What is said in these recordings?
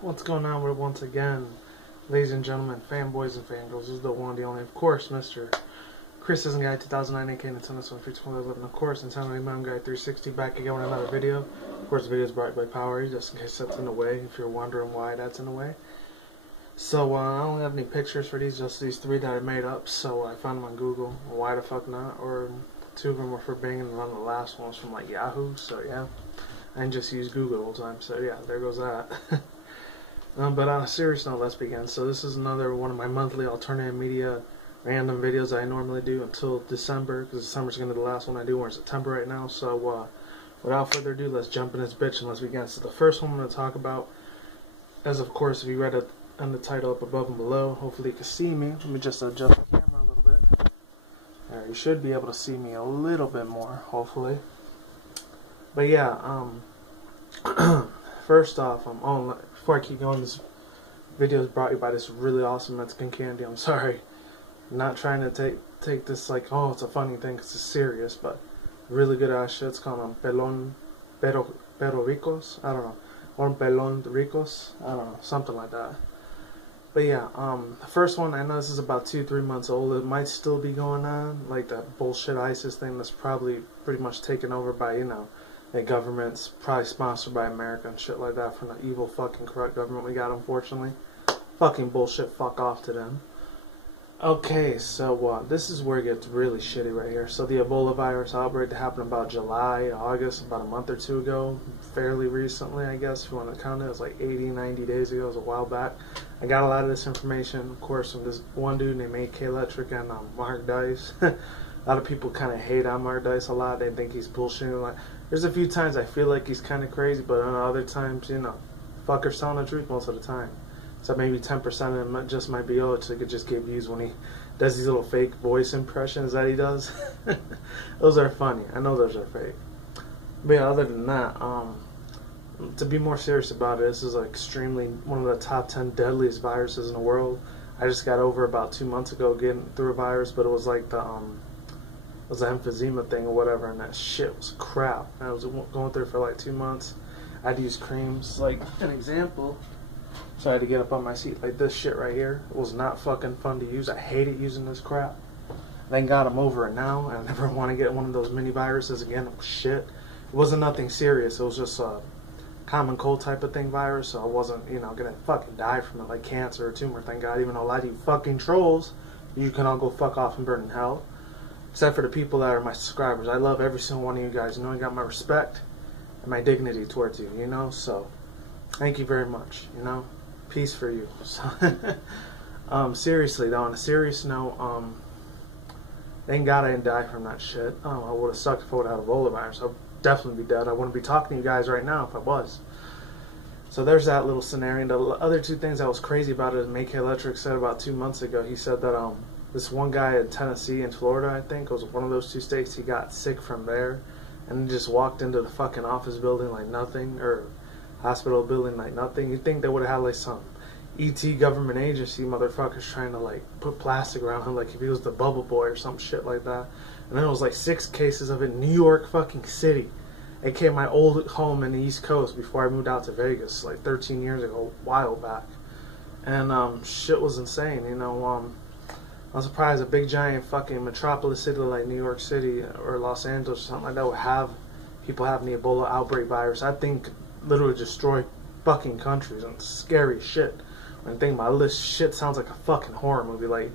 What's going on with once again, ladies and gentlemen, fanboys and fangirls? This is the one, the only, of course, Mr. Chris isn't Guy 2009 AK Nintendo 7 of course, Nintendo Mom Guy 360 back again with another video. Of course, the video is brought by Power, just in case that's in the way, if you're wondering why that's in the way. So, I don't have any pictures for these, just these three that I made up, so I found them on Google. Why the fuck not? Or two of them were for Bing, and one of the last one was from, like, Yahoo, so yeah. I just use Google all the time, so yeah, there goes that. But on a serious note, let's begin. So this is another one of my monthly alternative media random videos I normally do until December, because December's going to be the last one I do. We're in September right now, so without further ado, let's jump in this bitch and let's begin. So the first one I'm going to talk about, as of course, if you read it on the title up above and below, hopefully you can see me. Let me just adjust the camera a little bit. There, you should be able to see me a little bit more, hopefully. But yeah, first off, before I keep going, this video is brought to you by this really awesome Mexican candy. I'm sorry, I'm not trying to take this like, oh, it's a funny thing, because it's serious, but really good ass shit. It's called pelon, pero ricos, I don't know, or pelon ricos, I don't know, something like that. But yeah, the first one, I know this is about 2-3 months old. It might still be going on, like that bullshit ISIS thing that's probably pretty much taken over by, you know, the government's probably sponsored by America and shit like that, from the evil fucking corrupt government we got, unfortunately. Fucking bullshit, fuck off to them. Okay, so this is where it gets really shitty right here. So the Ebola virus outbreak that happened about July, August, about a month or two ago, fairly recently, I guess, if you want to count it. It was like 80, 90 days ago, it was a while back. I got a lot of this information, of course, from this one dude named AK Electric and Mark Dice. A lot of people kind of hate on Mark Dice a lot. They think he's bullshitting. Like, there's a few times I feel like he's kind of crazy, but on other times, you know, fucker's telling the truth most of the time. So maybe 10% of them just might be, oh, so it could just get views when he does these little fake voice impressions that he does. Those are funny. I know those are fake. But yeah, other than that, to be more serious about it, this is like extremely one of the top 10 deadliest viruses in the world. I just got over about 2 months ago getting through a virus, but it was like the emphysema thing or whatever, and that shit was crap. And I was going through it for like 2 months. I had to use creams. Like an example, so I had to get up on my seat. Like this shit right here, it was not fucking fun to use. I hated using this crap. Thank God I'm over it now. I never want to get one of those mini viruses again. It was shit. It wasn't nothing serious. It was just a common cold type of thing virus, so I wasn't, you know, gonna fucking die from it like cancer or tumor, thank God. Even though a lot of you fucking trolls, you can all go fuck off and burn in hell. Except for the people that are my subscribers. I love every single one of you guys. You know, I got my respect and my dignity towards you, you know? So, thank you very much, you know? Peace for you. So, seriously, though, on a serious note, thank God I didn't die from that shit. I would have sucked if I would have had Ebola virus. I'd definitely be dead. I wouldn't be talking to you guys right now if I was. So there's that little scenario. And the other two things that was crazy about it, AK Electric said about 2 months ago, he said that, this one guy in Tennessee and Florida, I think, was one of those two states, he got sick from there, and he just walked into the fucking office building like nothing, or hospital building like nothing. You'd think they would have had like some ET government agency motherfuckers trying to like put plastic around him, like if he was the bubble boy or some shit like that. And then it was like 6 cases of it in New York fucking City, aka my old home in the East Coast before I moved out to Vegas like 13 years ago, a while back. And shit was insane, you know. I'm surprised a big giant fucking metropolis city like New York City or Los Angeles or something like that would have people having the Ebola outbreak virus. I think literally destroy fucking countries, and scary shit. When I think about it, this shit sounds like a fucking horror movie, like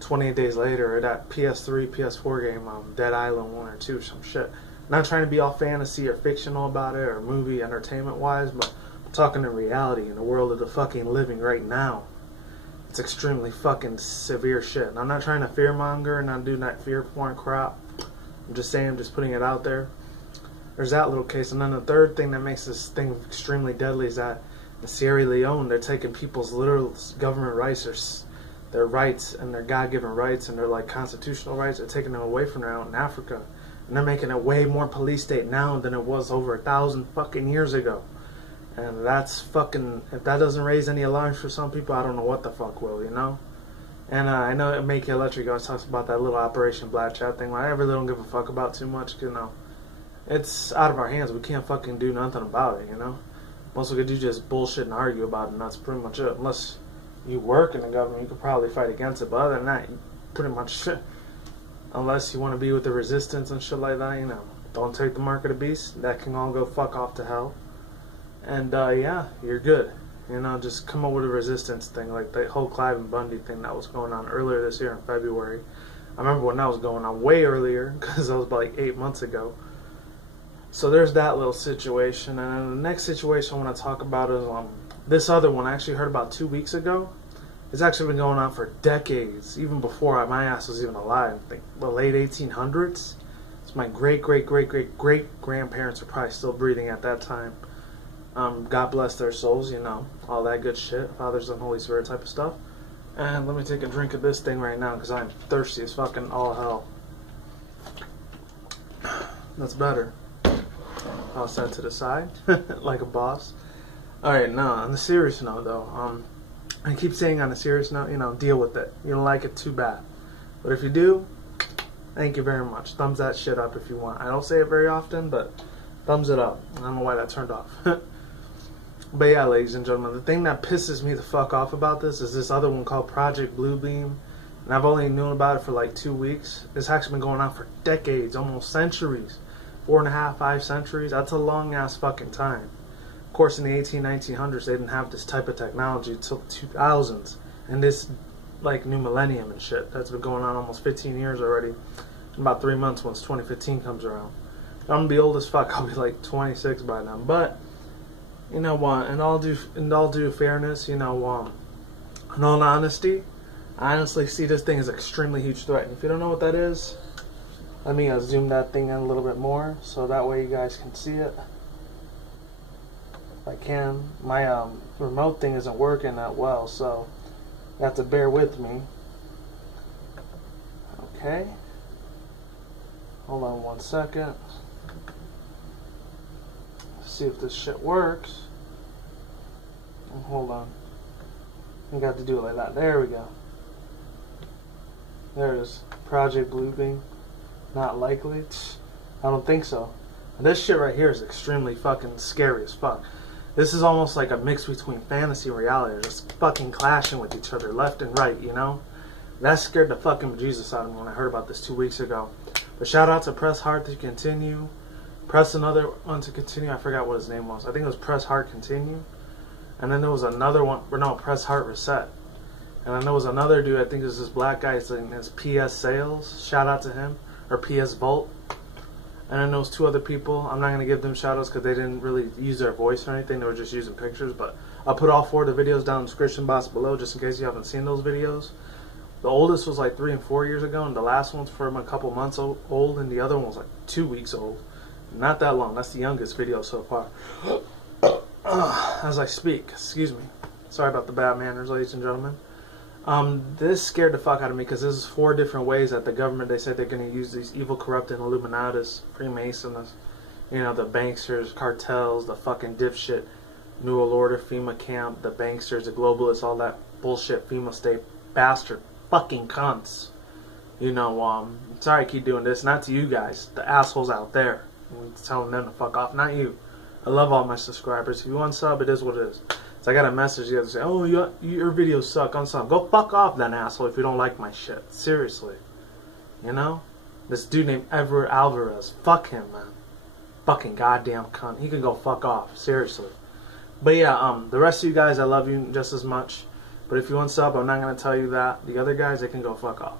28 Days Later or that PS3, PS4 game, Dead Island 1 or 2 or some shit. Not trying to be all fantasy or fictional about it or movie entertainment wise, but I'm talking in reality, in the world of the fucking living right now. It's extremely fucking severe shit. And I'm not trying to fearmonger and not do that fear porn crap. I'm just saying, I'm just putting it out there. There's that little case. And then the third thing that makes this thing extremely deadly is that in Sierra Leone, they're taking people's literal government rights, or their rights and their God-given rights and their like constitutional rights. They're taking them away from them out in Africa. And they're making it way more police state now than it was over 1,000 fucking years ago. And that's fucking, if that doesn't raise any alarms for some people, I don't know what the fuck will, you know? And I know it Make Electric always talks about that little Operation Black Chat thing. I really don't give a fuck about too much, you know? It's out of our hands. We can't fucking do nothing about it, you know? Most we could do is just bullshit and argue about it, and that's pretty much it. Unless you work in the government, you could probably fight against it. But other than that, you pretty much, unless you want to be with the resistance and shit like that, you know, don't take the mark of the beast. That can all go fuck off to hell. And yeah, you're good. You know, just come up with a resistance thing, like the whole Clive and Bundy thing that was going on earlier this year in February. I remember when that was going on way earlier, because that was about like 8 months ago. So there's that little situation. And then the next situation I want to talk about is this other one I actually heard about 2 weeks ago. It's actually been going on for decades, even before my ass was even alive. I think the late 1800s. It's my great-great-great-great-great-grandparents were probably still breathing at that time. God bless their souls, you know, all that good shit, Father, Son, Holy Spirit type of stuff. And let me take a drink of this thing right now, because I'm thirsty as fucking all hell. That's better. I'll set to the side, like a boss. Alright, now, on the serious note, though, I keep saying on a serious note, you know, deal with it. You don't like it, too bad. But if you do, thank you very much. Thumbs that shit up if you want. I don't say it very often, but thumbs it up. I don't know why that turned off. But yeah, ladies and gentlemen, the thing that pisses me the fuck off about this is this other one called Project Blue Beam. And I've only known about it for like 2 weeks. It's actually been going on for decades, almost centuries. 4.5, 5 centuries. That's a long ass fucking time. Of course, in the 1900s, they didn't have this type of technology until the 2000s. And this, like, new millennium and shit. That's been going on almost 15 years already. In about 3 months once 2015 comes around. I'm gonna be old as fuck. I'll be like 26 by now. But you know what? In all due fairness, you know, in all honesty, I honestly see this thing as an extremely huge threat. And if you don't know what that is, let me zoom that thing in a little bit more, so that way you guys can see it. If I can, my remote thing isn't working that well, so you have to bear with me. Okay. Hold on 1 second. See if this shit works. Hold on. I got to do it like that. There we go. There it is. Project Blue Beam. Not likely. I don't think so. And this shit right here is extremely fucking scary as fuck. This is almost like a mix between fantasy and reality. They're just fucking clashing with each other left and right, you know? That scared the fucking bejesus out of me when I heard about this 2 weeks ago. But shout out to Press Hard to Continue. Press another one to continue. I forgot what his name was. I think it was Press Heart Continue. And then there was another one. Or no, Press Heart Reset. And then there was another dude. I think it was this black guy. His name is PS Sales. Shout out to him. Or PS Volt. And then there was 2 other people. I'm not going to give them shout outs because they didn't really use their voice or anything. They were just using pictures. But I'll put all 4 of the videos down in the description box below just in case you haven't seen those videos. The oldest was like 3 and 4 years ago. And the last one's from a couple months old. And the other one was like 2 weeks old. Not that long. That's the youngest video so far. As I speak. Excuse me. Sorry about the bad manners, ladies and gentlemen. This scared the fuck out of me because there's 4 different ways that the government, they said they're going to use these evil, corrupted Illuminatis, Freemasons, you know, the banksters, cartels, the fucking dipshit, New World Order, FEMA camp, the banksters, the globalists, all that bullshit FEMA state bastard fucking cunts. You know, sorry I keep doing this. Not to you guys, the assholes out there. I'm telling them to fuck off, not you. I love all my subscribers. If you want sub, it is what it is. So I got a message the other day say, oh, your videos suck on sub. Go fuck off then, asshole, if you don't like my shit. Seriously. You know? This dude named Everett Alvarez. Fuck him, man. Fucking goddamn cunt. He can go fuck off. Seriously. But yeah, the rest of you guys, I love you just as much. But if you want sub, I'm not going to tell you that. The other guys, they can go fuck off.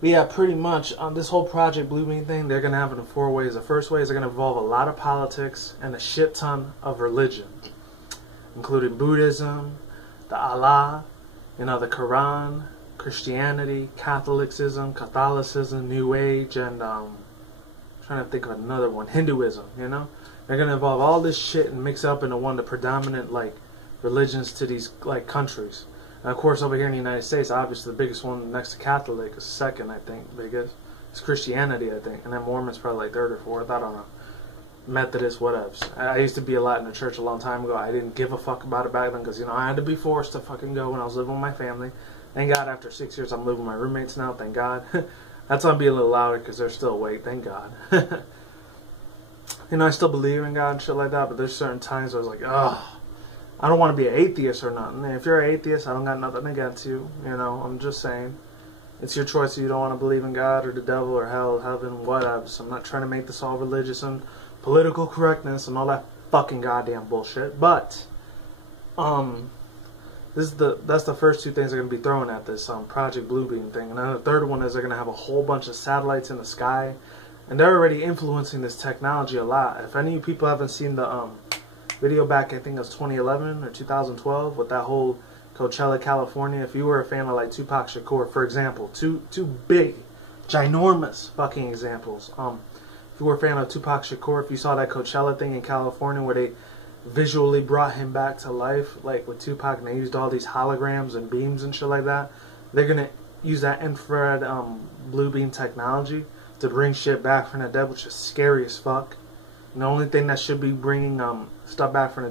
But yeah, pretty much on this whole Project Blue Beam thing, they're going to have it in 4 ways. The first way is they're going to involve a lot of politics and a shit ton of religion, including Buddhism, the Allah, you know, the Quran, Christianity, Catholicism, New Age, and I'm trying to think of another one, Hinduism, you know? They're going to involve all this shit and mix up into one of the predominant, like, religions to these, like, countries. And of course, over here in the United States, obviously the biggest one next to Catholic is second, I think, biggest. It's Christianity, I think. And then Mormon's probably like 3rd or 4th, I don't know. Methodist, whatever. I used to be a lot in the church a long time ago. I didn't give a fuck about it back then because, you know, I had to be forced to fucking go when I was living with my family. Thank God after 6 years I'm living with my roommates now, thank God. That's going to be a little louder because they're still awake, thank God. You know, I still believe in God and shit like that, but there's certain times where I was like, ugh, I don't want to be an atheist or nothing. If you're an atheist, I don't got nothing against you. You know, I'm just saying. It's your choice if you don't want to believe in God or the devil or hell, heaven, whatever. So I'm not trying to make this all religious and political correctness and all that fucking goddamn bullshit. But, that's the first two things they're going to be throwing at this Project Blue Beam thing. And then the third one is they're going to have a whole bunch of satellites in the sky. And they're already influencing this technology a lot. If any of you people haven't seen the video back, I think it was 2011 or 2012, with that whole Coachella, California. If you were a fan of like Tupac Shakur, for example, two big, ginormous fucking examples. If you were a fan of Tupac Shakur, if you saw that Coachella thing in California where they visually brought him back to life, like with Tupac, and they used all these holograms and beams and shit like that, they're gonna use that infrared blue beam technology to bring shit back from the dead, which is scary as fuck. And the only thing that should be bringing stuff back from the dead